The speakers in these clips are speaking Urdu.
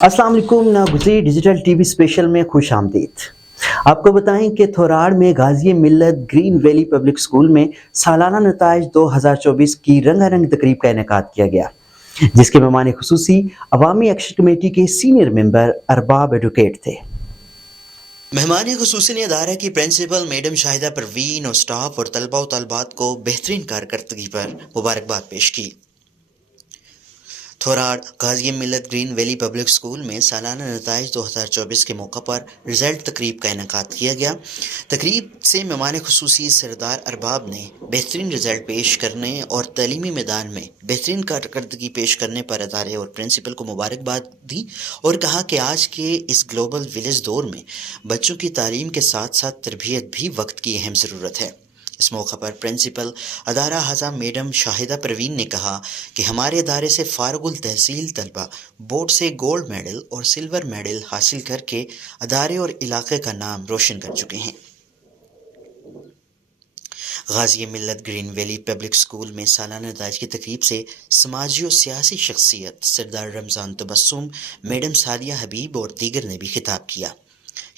السلام علیکم ناگزیر ڈیجیٹل ٹی وی اسپیشل میں خوش آمدید۔ آپ کو بتائیں کہ تھوراڑ میں غازی ملت گرین ویلی پبلک اسکول میں سالانہ نتائج 2024 کی رنگا رنگ تقریب کا انعقاد کیا گیا، جس کے مہمان خصوصی عوامی ایکشن کمیٹی کے سینئر ممبر ارباب ایڈوکیٹ تھے۔ مہمان خصوصی نے ادارہ کی پرنسپل میڈم شاہدہ پروین اور سٹاف اور طلباء و طالبات کو بہترین کارکردگی پر مبارکباد پیش کی۔ تھوراڑ غازی ملت گرین ویلی پبلک اسکول میں سالانہ نتائج 2024 کے موقع پر رزلٹ تقریب کا انعقاد کیا گیا۔ تقریب سے مہمان خصوصی سردار ارباب نے بہترین رزلٹ پیش کرنے اور تعلیمی میدان میں بہترین کارکردگی پیش کرنے پر ادارے اور پرنسپل کو مبارکباد دی اور کہا کہ آج کے اس گلوبل ولیج دور میں بچوں کی تعلیم کے ساتھ ساتھ تربیت بھی وقت کی اہم ضرورت ہے۔ اس موقع پر پرنسپل ادارہ اعظم میڈم شاہدہ پروین نے کہا کہ ہمارے ادارے سے فارغ التحصیل طلباء بورڈ سے گولڈ میڈل اور سلور میڈل حاصل کر کے ادارے اور علاقے کا نام روشن کر چکے ہیں۔ غازی ملت گرین ویلی پبلک اسکول میں سالانہ نتائج کی تقریب سے سماجی و سیاسی شخصیت سردار رمضان تبسم، میڈم سعدیہ حبیب اور دیگر نے بھی خطاب کیا۔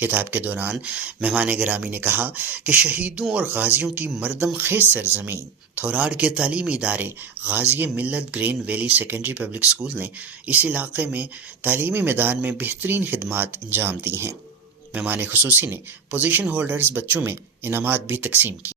خطاب کے دوران مہمان گرامی نے کہا کہ شہیدوں اور غازیوں کی مردم خیز سرزمین تھوراڑ کے تعلیمی ادارے غازی ملت green valley secondary public school نے اس علاقے میں تعلیمی میدان میں بہترین خدمات انجام دی ہیں۔ مہمان خصوصی نے پوزیشن ہولڈرز بچوں میں انعامات بھی تقسیم کی۔